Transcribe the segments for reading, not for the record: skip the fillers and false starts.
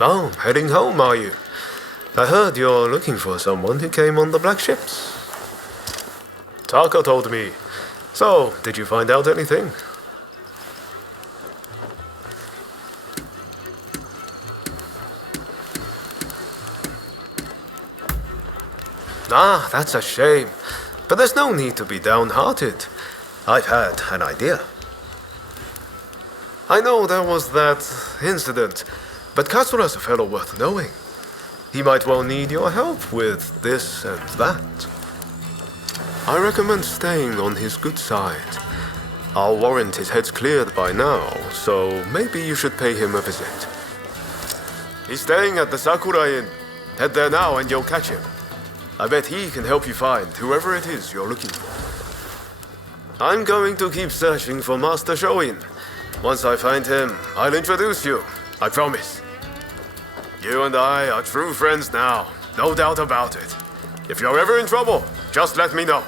Oh, heading home, are you? I heard you're looking for someone who came on the black ships. Taka told me. So, did you find out anything? Ah, that's a shame. But there's no need to be downhearted. I've had an idea. I know there was that incident, but Katsura's a fellow worth knowing. He might well need your help with this and that. I recommend staying on his good side. I'll warrant his head's cleared by now, so maybe you should pay him a visit. He's staying at the Sakura Inn. Head there now and you'll catch him. I bet he can help you find whoever it is you're looking for. I'm going to keep searching for Master Shoin. Once I find him, I'll introduce you. I promise. You and I are true friends now, no doubt about it. If you're ever in trouble, just let me know.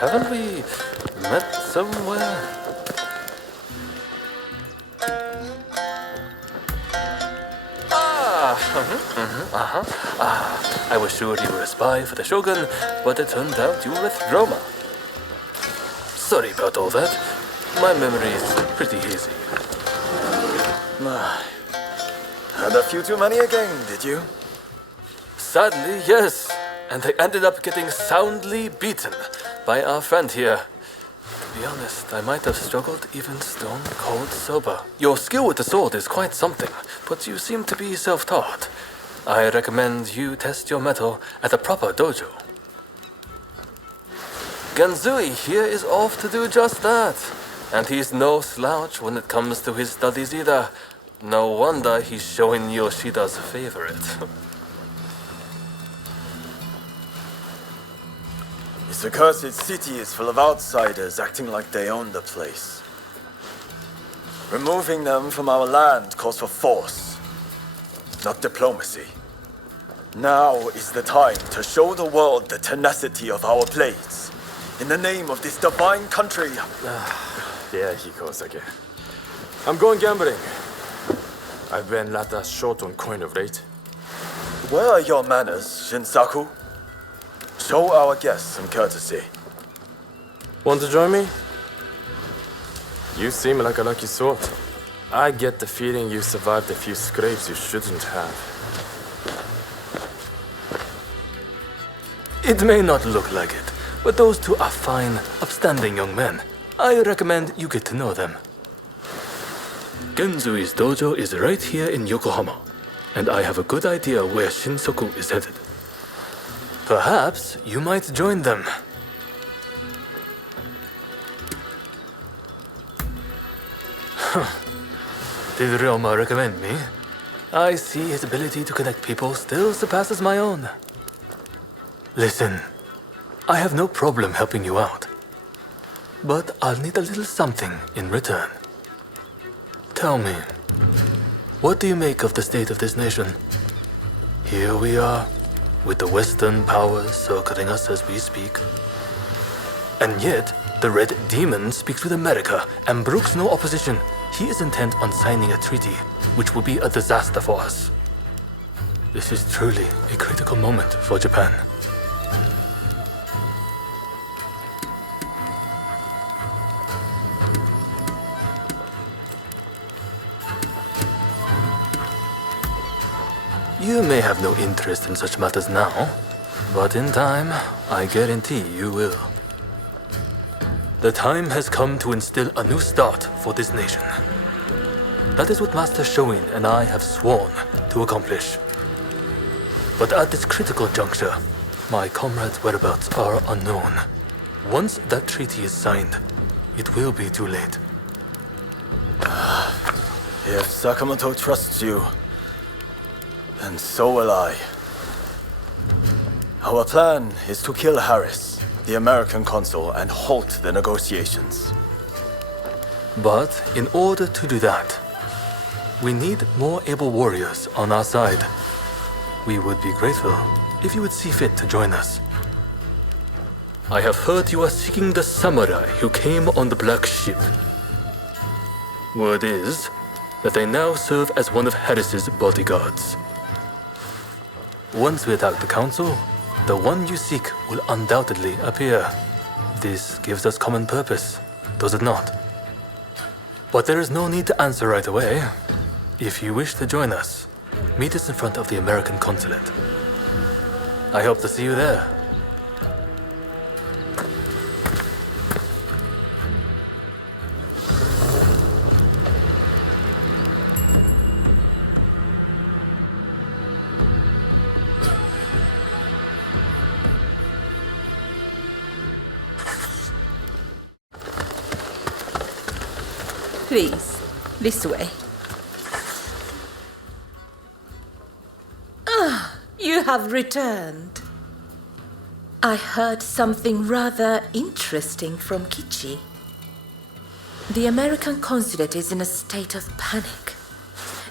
Haven't we met somewhere? I was sure you were a spy for the shogun, but it turned out you were with Roma. Sorry about all that. My memory is pretty hazy. Had a few too many again, did you? Sadly, yes. And I ended up getting soundly beaten by our friend here. To be honest, I might have struggled even stone cold sober. Your skill with the sword is quite something, but you seem to be self-taught. I recommend you test your mettle at a proper dojo. Genzui here is off to do just that. And he's no slouch when it comes to his studies either. No wonder he's Shoin Yoshida's favorite. This accursed city is full of outsiders acting like they own the place. Removing them from our land calls for force, not diplomacy. Now is the time to show the world the tenacity of our blades. In the name of this divine country. There he goes again. I'm going gambling. I've been let us short on coin of late. Where are your manners, Shinsaku? Show our guests some courtesy. Want to join me? You seem like a lucky sort. I get the feeling you survived a few scrapes you shouldn't have. It may not look like it, but those two are fine, upstanding young men. I recommend you get to know them. Genzui's dojo is right here in Yokohama, and I have a good idea where Shinsoku is headed. Perhaps you might join them. Did Ryoma recommend me? I see his ability to connect people still surpasses my own. Listen, I have no problem helping you out. But I'll need a little something in return. Tell me, what do you make of the state of this nation? Here we are, with the Western powers circling us as we speak. And yet, the Red Demon speaks with America and brooks no opposition. He is intent on signing a treaty, which will be a disaster for us. This is truly a critical moment for Japan. You may have no interest in such matters now, but in time, I guarantee you will. The time has come to instill a new start for this nation. That is what Master Shoin and I have sworn to accomplish. But at this critical juncture, my comrades' whereabouts are unknown. Once that treaty is signed, it will be too late. If Sakamoto trusts you, then so will I. Our plan is to kill Harris, the American consul, and halt the negotiations. But in order to do that, we need more able warriors on our side. We would be grateful if you would see fit to join us. I have heard you are seeking the samurai who came on the Black Ship. Word is that they now serve as one of Harris's bodyguards. Once we attack the council, the one you seek will undoubtedly appear. This gives us common purpose, does it not? But there is no need to answer right away. If you wish to join us, meet us in front of the American consulate. I hope to see you there. Please, this way. Ah, you have returned. I heard something rather interesting from Kichi. The American consulate is in a state of panic.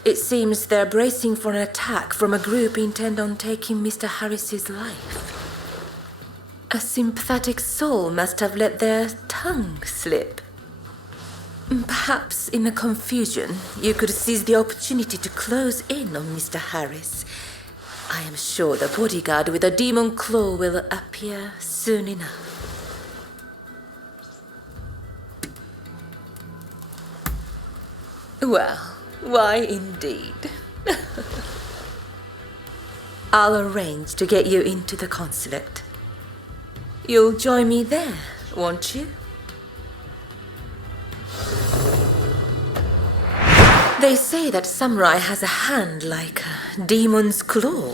It seems they're bracing for an attack from a group intent on taking Mr. Harris's life. A sympathetic soul must have let their tongue slip. Perhaps in the confusion, you could seize the opportunity to close in on Mr. Harris. I am sure the bodyguard with a demon claw will appear soon enough. Well, why indeed. I'll arrange to get you into the consulate. You'll join me there, won't you? They say that samurai has a hand like a demon's claw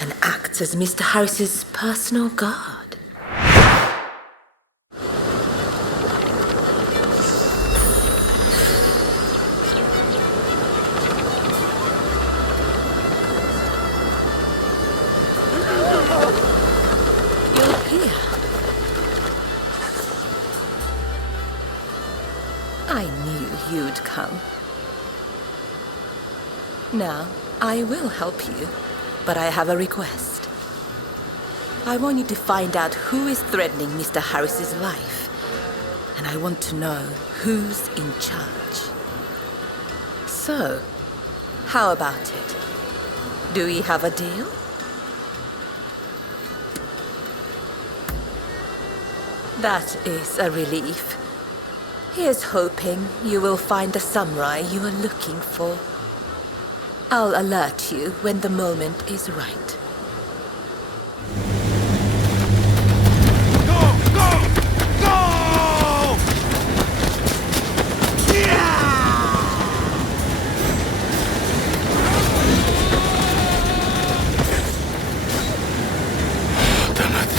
and acts as Mr. Harris's personal guard. You're here. I knew you'd come. Now, I will help you, but I have a request. I want you to find out who is threatening Mr. Harris's life, and I want to know who's in charge. So, how about it? Do we have a deal? That is a relief. Here's hoping you will find the samurai you are looking for. I'll alert you when the moment is right. Go! Go! Go! Damn it.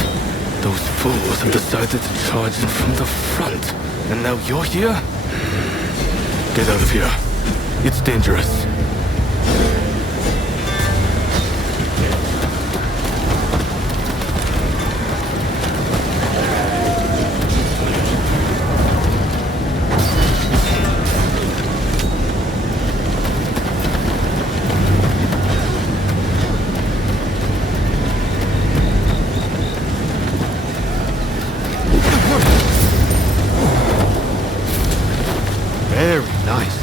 Those fools have decided to charge in from the front. And now you're here? Get out of here. It's dangerous. Very nice.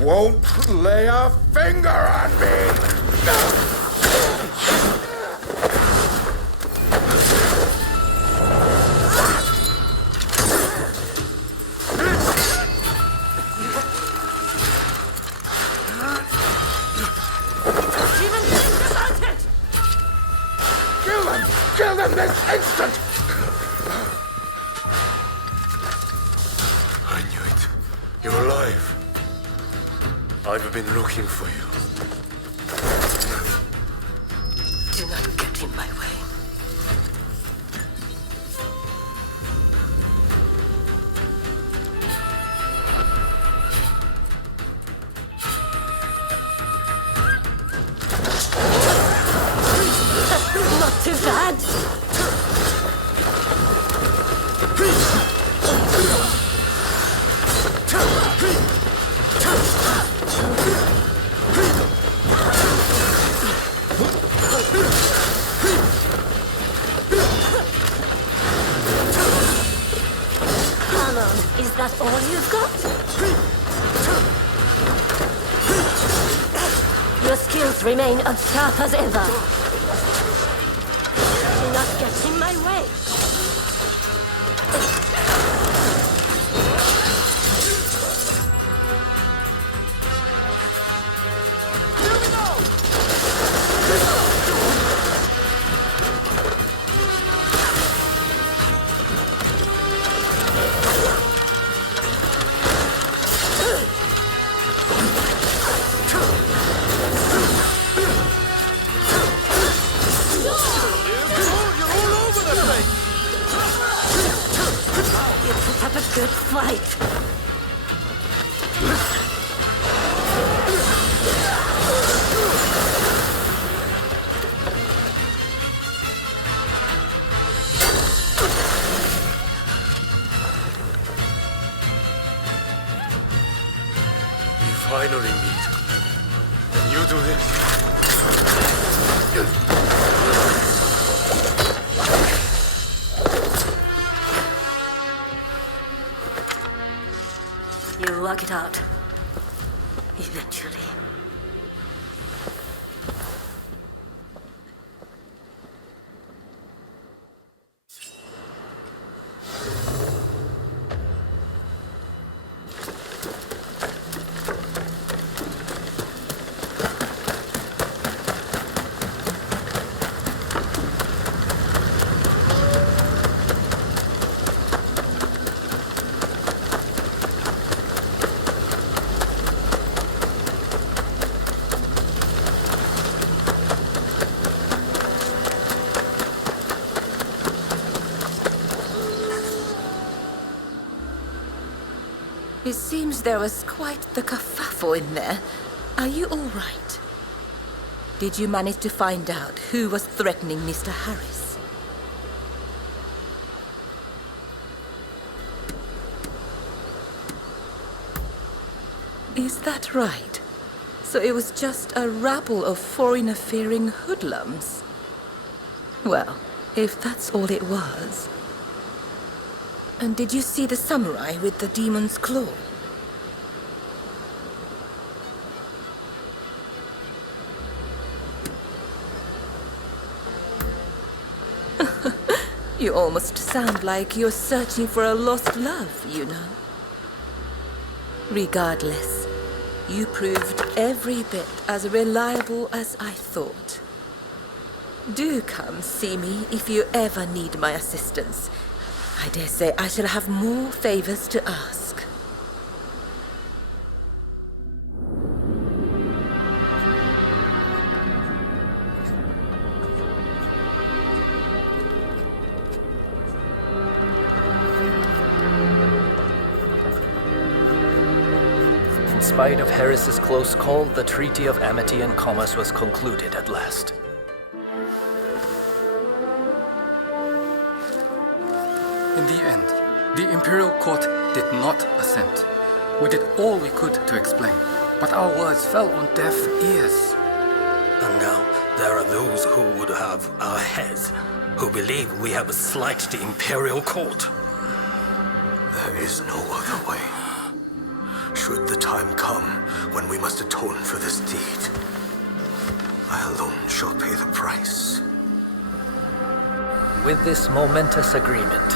Won't lay a finger on me! You're alive. I've been looking for you. Do not get in my way. Not too bad. Is that all you've got? Your skills remain as sharp as ever. Do not get in my way. Have a good fight. We finally meet. And you do this. You work it out. Eventually. It seems there was quite the kerfuffle in there. Are you all right? Did you manage to find out who was threatening Mr. Harris? Is that right? So it was just a rabble of foreigner-fearing hoodlums? Well, if that's all it was... And did you see the samurai with the demon's claw? You almost sound like you're searching for a lost love, you know. Regardless, you proved every bit as reliable as I thought. Do come see me if you ever need my assistance. I dare say I shall have more favors to ask. In spite of Harris's close call, the Treaty of Amity and Commerce was concluded at last. In the end, the Imperial Court did not assent. We did all we could to explain, but our words fell on deaf ears. And now there are those who would have our heads, who believe we have slighted the Imperial Court. There is no other way. Should the time come when we must atone for this deed, I alone shall pay the price. With this momentous agreement,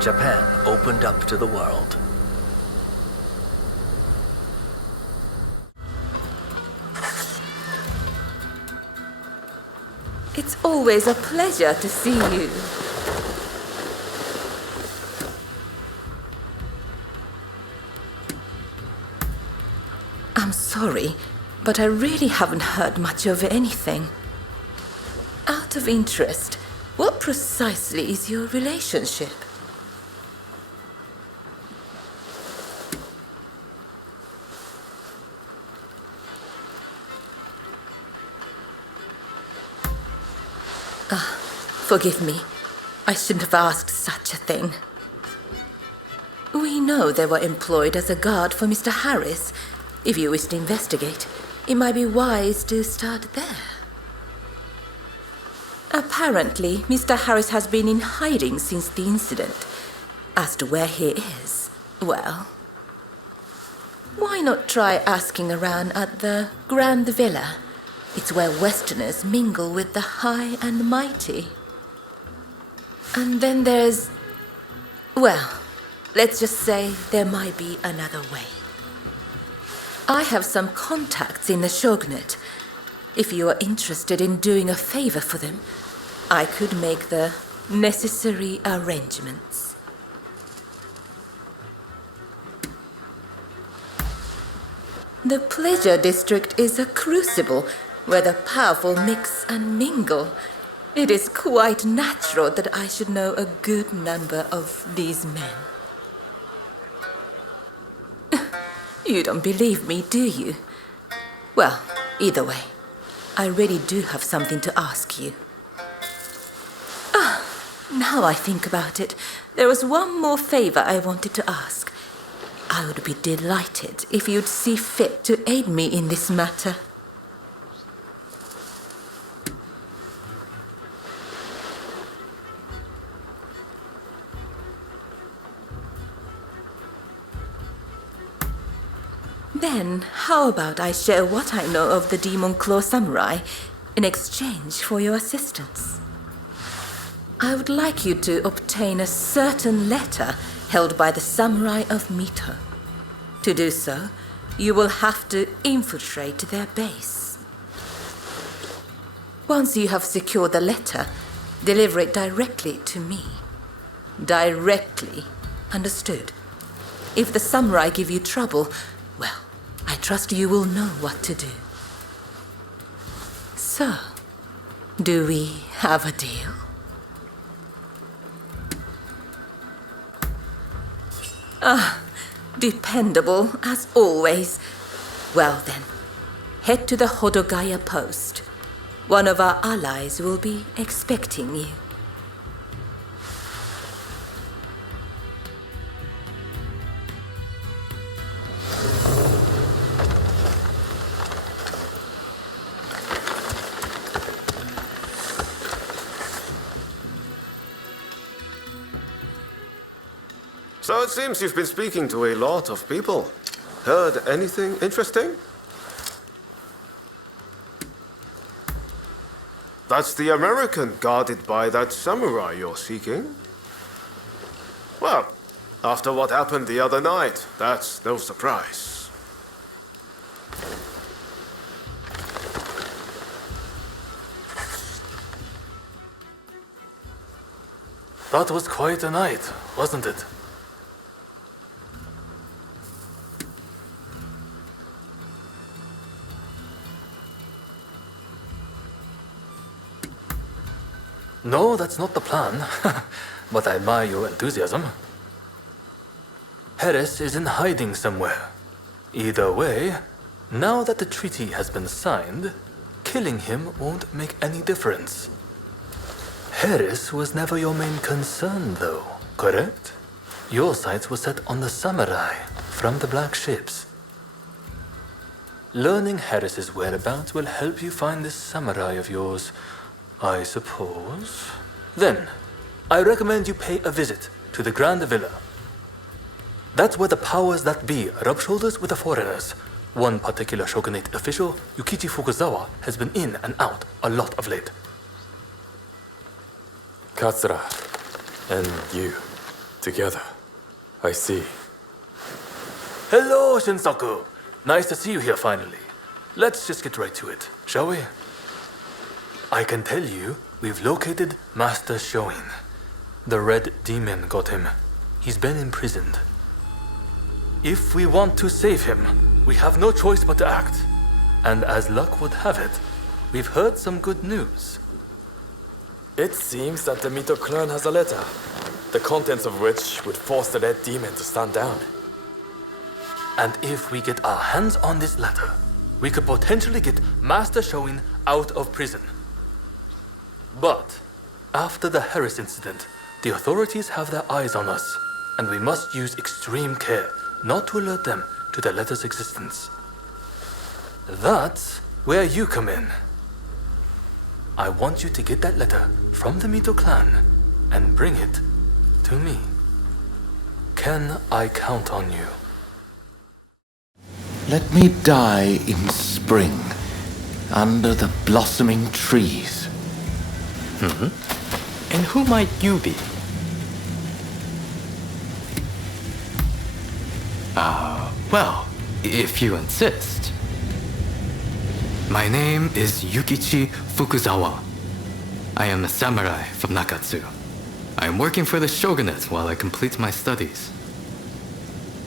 Japan opened up to the world. It's always a pleasure to see you. I'm sorry, but I really haven't heard much of anything. Out of interest, what precisely is your relationship? Forgive me. I shouldn't have asked such a thing. We know they were employed as a guard for Mr. Harris. If you wish to investigate, it might be wise to start there. Apparently, Mr. Harris has been in hiding since the incident. As to where he is, well, why not try asking around at the Grand Villa? It's where Westerners mingle with the high and mighty. And then there's... well, let's just say there might be another way. I have some contacts in the shogunate. If you are interested in doing a favor for them, I could make the necessary arrangements. The Pleasure District is a crucible where the powerful mix and mingle. It is quite natural that I should know a good number of these men. You don't believe me, do you? Well, either way, I really do have something to ask you. Now I think about it, there was one more favor I wanted to ask. I would be delighted if you'd see fit to aid me in this matter. Then, how about I share what I know of the Demon Claw Samurai in exchange for your assistance? I would like you to obtain a certain letter held by the Samurai of Mito. To do so, you will have to infiltrate their base. Once you have secured the letter, deliver it directly to me. Directly, understood? If the samurai give you trouble, well, I trust you will know what to do. So, do we have a deal? Dependable as always. Well then, head to the Hodogaya post. One of our allies will be expecting you. So it seems you've been speaking to a lot of people. Heard anything interesting? That's the American guarded by that samurai you're seeking? Well, after what happened the other night, that's no surprise. That was quite a night, wasn't it? No, that's not the plan. But I admire your enthusiasm. Harris is in hiding somewhere. Either way, now that the treaty has been signed, killing him won't make any difference. Harris was never your main concern, though, correct? Your sights were set on the samurai from the black ships. Learning Harris's whereabouts will help you find this samurai of yours, I suppose. Then, I recommend you pay a visit to the Grand Villa. That's where the powers that be rub shoulders with the foreigners. One particular shogunate official, Yukichi Fukuzawa, has been in and out a lot of late. Katsura and you together. I see. Hello, Shinsaku. Nice to see you here finally. Let's just get right to it, shall we? I can tell you, we've located Master Shoin. The Red Demon got him. He's been imprisoned. If we want to save him, we have no choice but to act. And as luck would have it, we've heard some good news. It seems that the Mito clan has a letter, the contents of which would force the Red Demon to stand down. And if we get our hands on this letter, we could potentially get Master Shoin out of prison. But after the Harris incident, the authorities have their eyes on us, and we must use extreme care not to alert them to the letter's existence. That's where you come in. I want you to get that letter from the Mito clan and bring it to me. Can I count on you? Let me die in spring, under the blossoming trees. And who might you be? Well, if you insist. My name is Yukichi Fukuzawa. I am a samurai from Nakatsu. I am working for the shogunate while I complete my studies.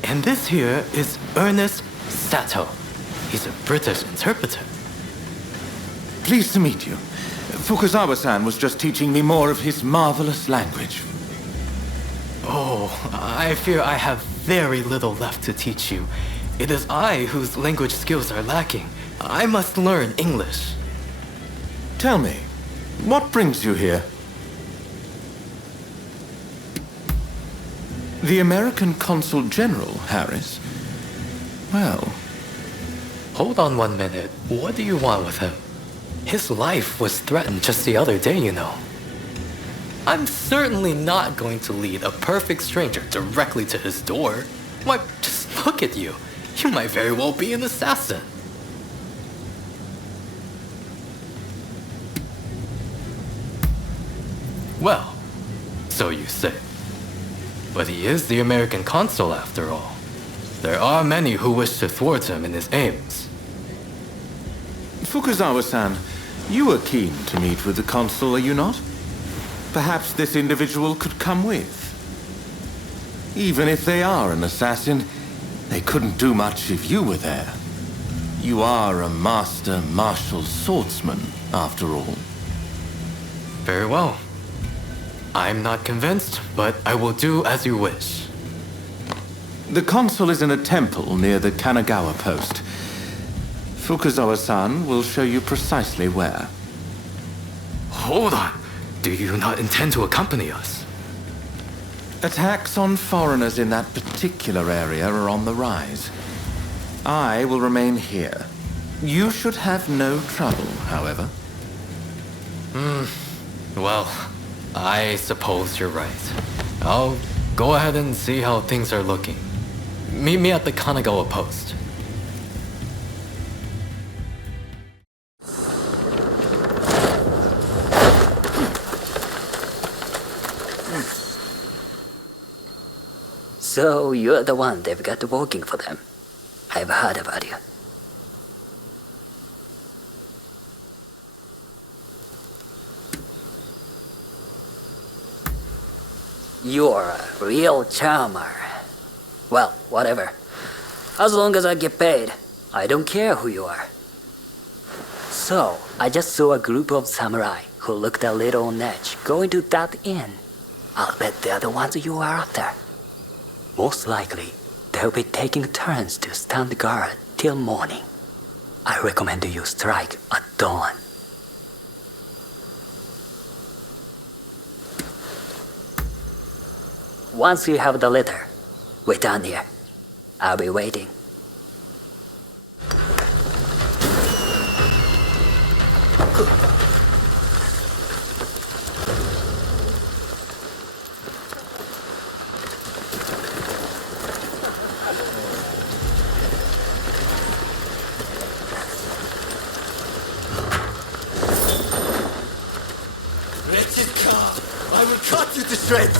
And this here is Ernest Sato. He's a British interpreter. Pleased to meet you. Fukuzawa-san was just teaching me more of his marvelous language. Oh, I fear I have very little left to teach you. It is I whose language skills are lacking. I must learn English. Tell me, what brings you here? The American Consul General, Harris? Well... Hold on 1 minute. What do you want with him? His life was threatened just the other day, you know. I'm certainly not going to lead a perfect stranger directly to his door. Why, just look at you. You might very well be an assassin. Well, so you say. But he is the American consul after all. There are many who wish to thwart him in his aims. Fukuzawa-san, you are keen to meet with the consul, are you not? Perhaps this individual could come with. Even if they are an assassin, they couldn't do much if you were there. You are a master martial swordsman, after all. Very well. I'm not convinced, but I will do as you wish. The consul is in a temple near the Kanagawa post. Fukuzawa-san will show you precisely where. Hold on. Do you not intend to accompany us? Attacks on foreigners in that particular area are on the rise. I will remain here. You should have no trouble, however. Well, I suppose you're right. I'll go ahead and see how things are looking. Meet me at the Kanagawa post. So you're the one they've got working for them. I've heard about you. You're a real charmer. Well, whatever. As long as I get paid, I don't care who you are. So, I just saw a group of samurai who looked a little on edge going to that inn. I'll bet they're the ones you are after. Most likely, they'll be taking turns to stand guard till morning. I recommend you strike at dawn. Once you have the letter, wait down here. I'll be waiting. Wretched cow! I will cut you to shreds!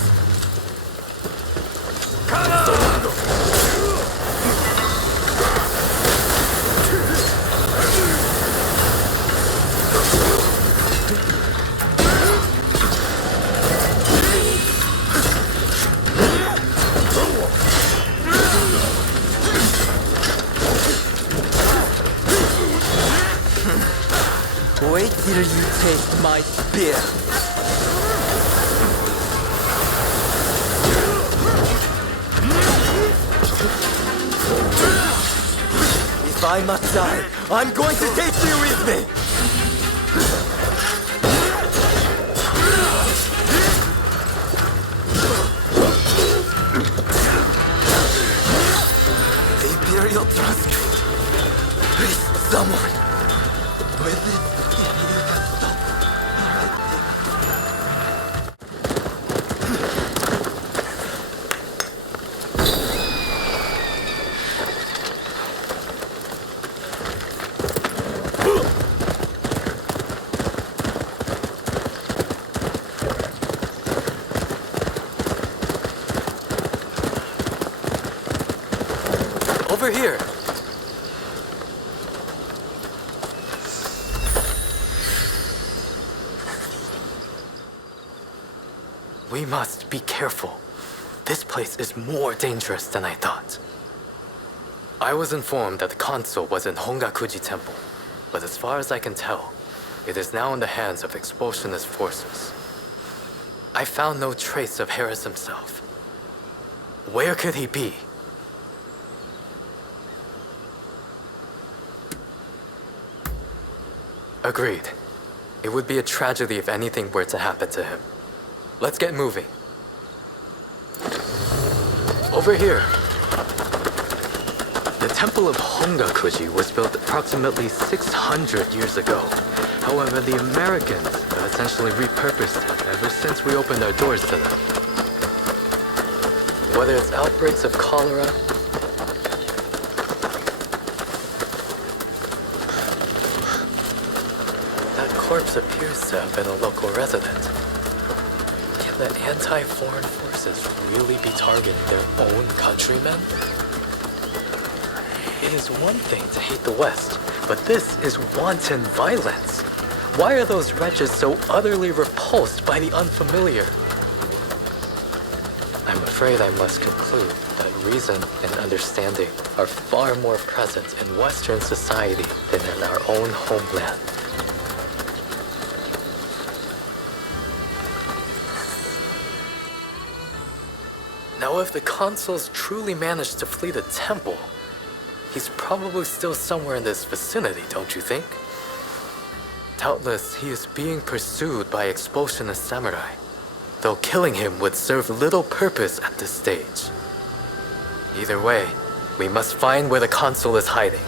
Till you taste my spear. If I must die, I'm going to take you with me! The Imperial transcript. Please, someone. With it, you can stop. Over here. We must be careful. This place is more dangerous than I thought. I was informed that the console was in Hongakuji Temple, but as far as I can tell, it is now in the hands of expulsionist forces. I found no trace of Harris himself. Where could he be? Agreed. It would be a tragedy if anything were to happen to him. Let's get moving. Over here. The Temple of Hongakuji was built approximately 600 years ago. However, the Americans have essentially repurposed it ever since we opened our doors to them. Whether it's outbreaks of cholera, corpse appears to have been a local resident. Can the anti-foreign forces really be targeting their own countrymen? It is one thing to hate the West, but this is wanton violence. Why are those wretches so utterly repulsed by the unfamiliar? I'm afraid I must conclude that reason and understanding are far more present in Western society than in our own homeland. Now, if the consuls truly managed to flee the temple, he's probably still somewhere in this vicinity, don't you think? Doubtless, he is being pursued by expulsionist samurai, though killing him would serve little purpose at this stage. Either way, we must find where the consul is hiding.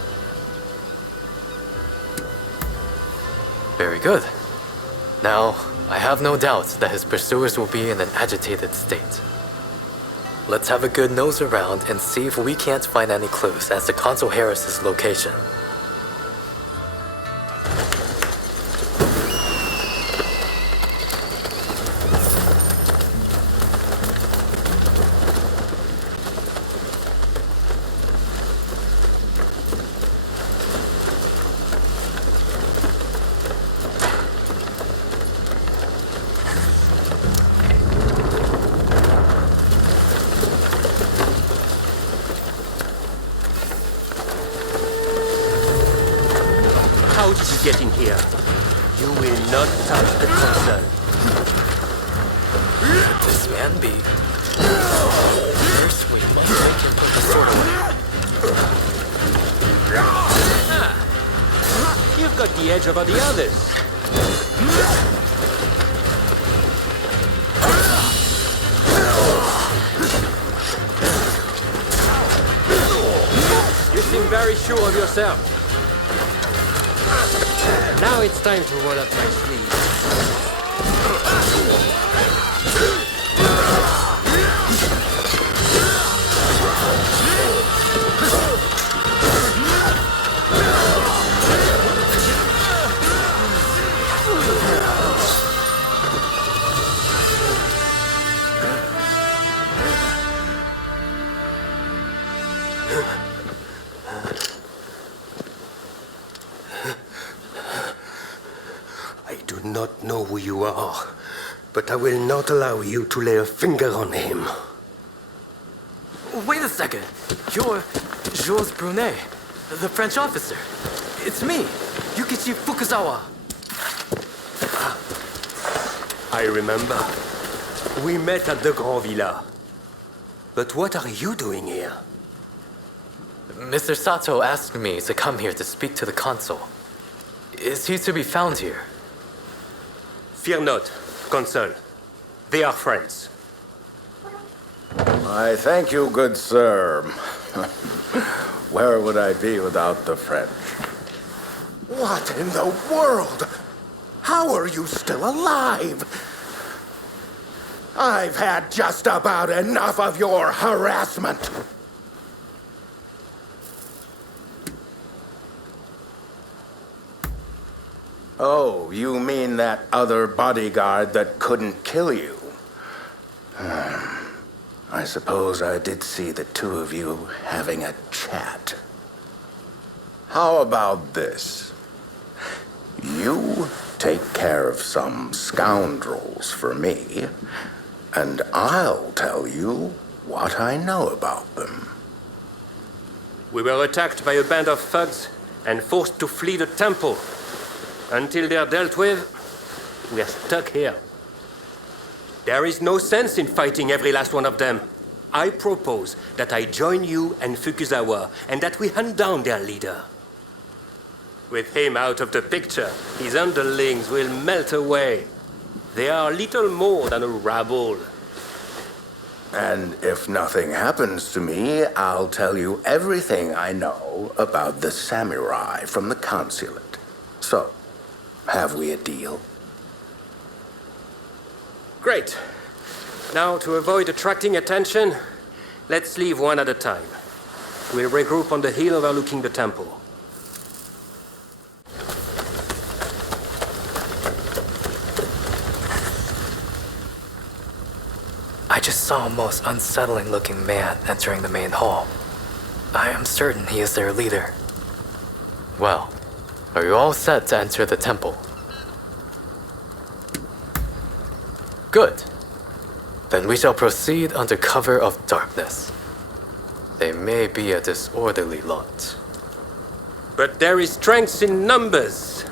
Very good. Now, I have no doubt that his pursuers will be in an agitated state. Let's have a good nose around and see if we can't find any clues as to Consul Harris's location. How did you get in here? You will not touch the console. Could this man be? First, we must make him put the sword away. You've got the edge over the others. You seem very sure of yourself. Now it's time to roll up my sleeves. I do not know who you are, but I will not allow you to lay a finger on him. Wait a second. You're Jules Brunet, the French officer. It's me, Yukichi Fukuzawa. I remember. We met at the Grand Villa. But what are you doing here? Mr. Sato asked me to come here to speak to the consul. Is he to be found here? Fear not, Consul. They are friends. I thank you, good sir. Where would I be without the French? What in the world? How are you still alive? I've had just about enough of your harassment. Oh, you mean that other bodyguard that couldn't kill you? I suppose I did see the two of you having a chat. How about this? You take care of some scoundrels for me, and I'll tell you what I know about them. We were attacked by a band of thugs and forced to flee the temple. Until they're dealt with, we are stuck here. There is no sense in fighting every last one of them. I propose that I join you and Fukuzawa, and that we hunt down their leader. With him out of the picture, his underlings will melt away. They are little more than a rabble. And if nothing happens to me, I'll tell you everything I know about the samurai from the consulate. So, have we a deal? Great. Now, to avoid attracting attention, let's leave one at a time. We'll regroup on the hill overlooking the temple. I just saw a most unsettling looking man entering the main hall. I am certain he is their leader. Well, are you all set to enter the temple? Good. Then we shall proceed under cover of darkness. They may be a disorderly lot. But there is strength in numbers.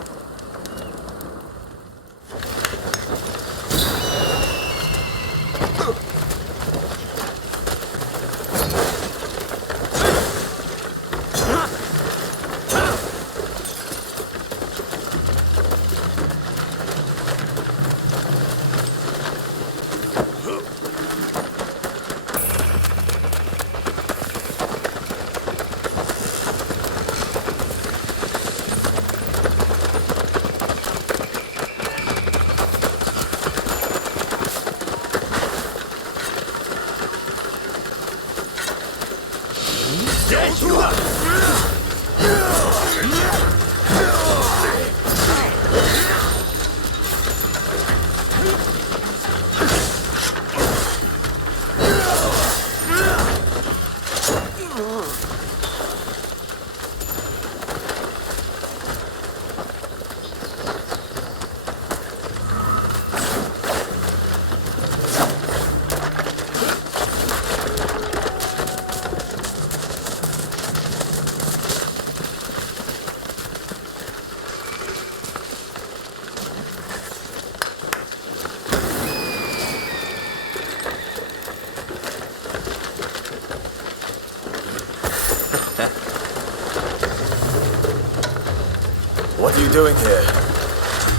What are you doing here?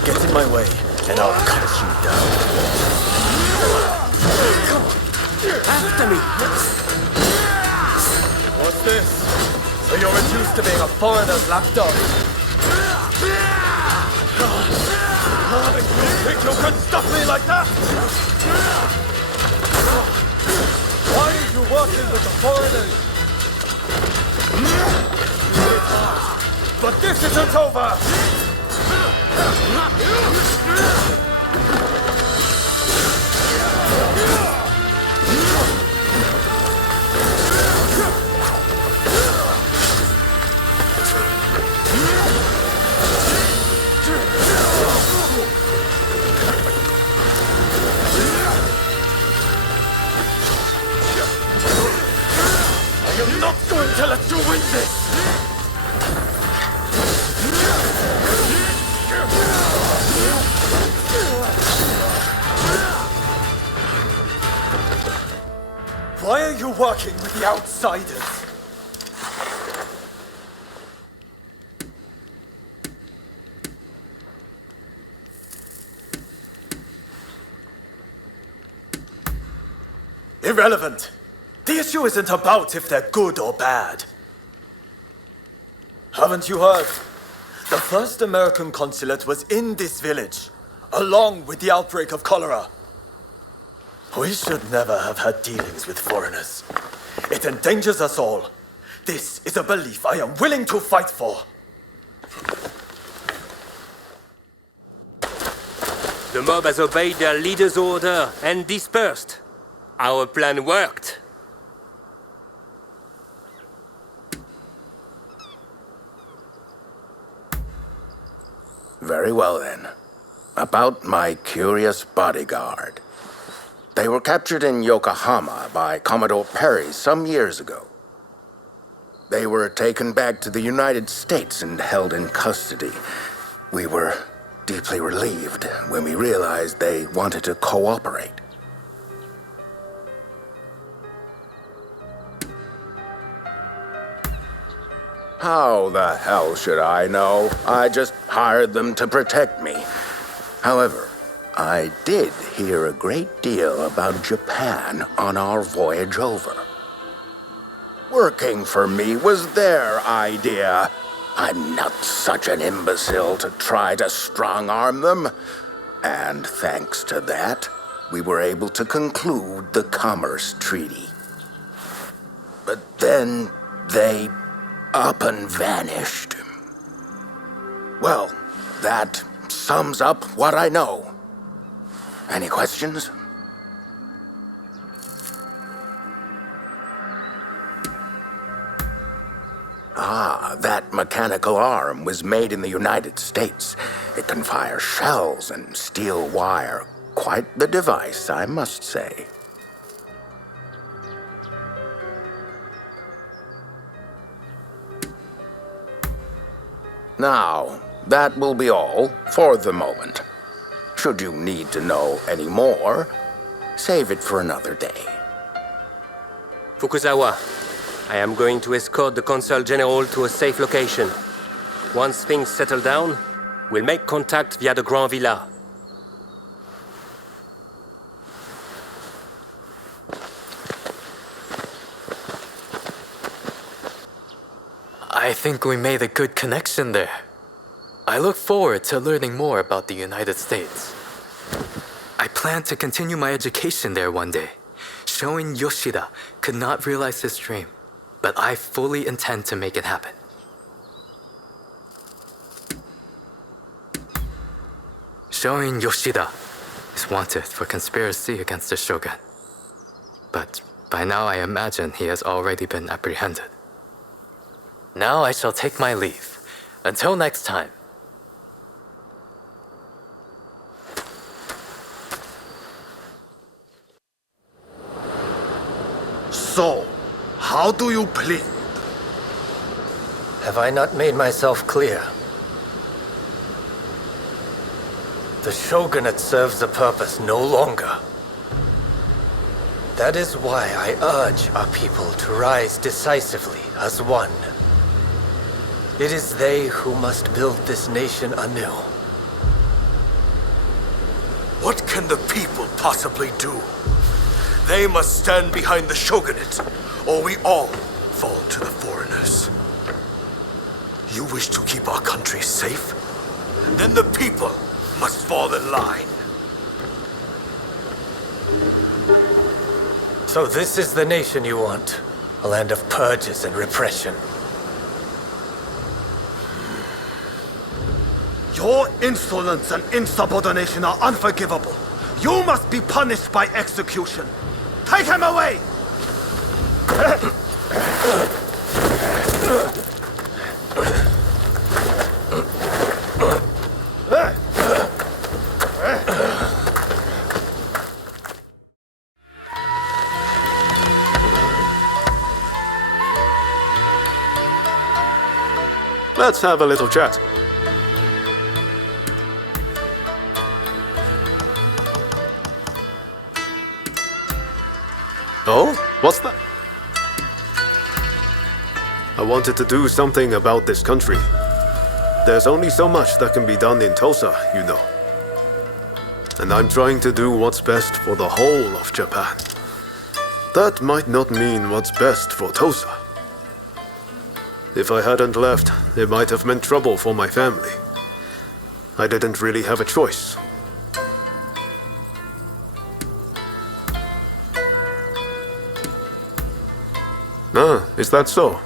Get in my way, and I'll cut you down. Come on, after me! What's this? So you're reduced to being a foreigner's lapdog? You think you can stop me like that? Why are you working with the foreigners? But this isn't over! I am not going to let you win this! Why are you working with the outsiders? Irrelevant. The issue isn't about if they're good or bad. Haven't you heard? The first American consulate was in this village, along with the outbreak of cholera. We should never have had dealings with foreigners. It endangers us all. This is a belief I am willing to fight for. The mob has obeyed their leader's order and dispersed. Our plan worked. Very well then. About my curious bodyguard. They were captured in Yokohama by Commodore Perry some years ago. They were taken back to the United States and held in custody. We were deeply relieved when we realized they wanted to cooperate. How the hell should I know? I just hired them to protect me. However, I did hear a great deal about Japan on our voyage over. Working for me was their idea. I'm not such an imbecile to try to strong-arm them. And thanks to that, we were able to conclude the Commerce Treaty. But then they up and vanished. Well, that sums up what I know. Any questions? Ah, that mechanical arm was made in the United States. It can fire shells and steel wire. Quite the device, I must say. Now, that will be all for the moment. Should you need to know any more, save it for another day. Fukuzawa, I am going to escort the Consul General to a safe location. Once things settle down, we'll make contact via the Grand Villa. I think we made a good connection there. I look forward to learning more about the United States. I plan to continue my education there one day. Shoin Yoshida could not realize his dream, but I fully intend to make it happen. Shoin Yoshida is wanted for conspiracy against the shogun. But by now I imagine he has already been apprehended. Now I shall take my leave. Until next time. So, how do you plead? Have I not made myself clear? The shogunate serves a purpose no longer. That is why I urge our people to rise decisively as one. It is they who must build this nation anew. What can the people possibly do? They must stand behind the shogunate, or we all fall to the foreigners. You wish to keep our country safe? Then the people must fall in line. So this is the nation you want? A land of purges and repression. Your insolence and insubordination are unforgivable. You must be punished by execution. Take him away! Let's have a little chat. Oh? What's that? I wanted to do something about this country. There's only so much that can be done in Tosa, you know. And I'm trying to do what's best for the whole of Japan. That might not mean what's best for Tosa. If I hadn't left, it might have meant trouble for my family. I didn't really have a choice. Ah, is that so?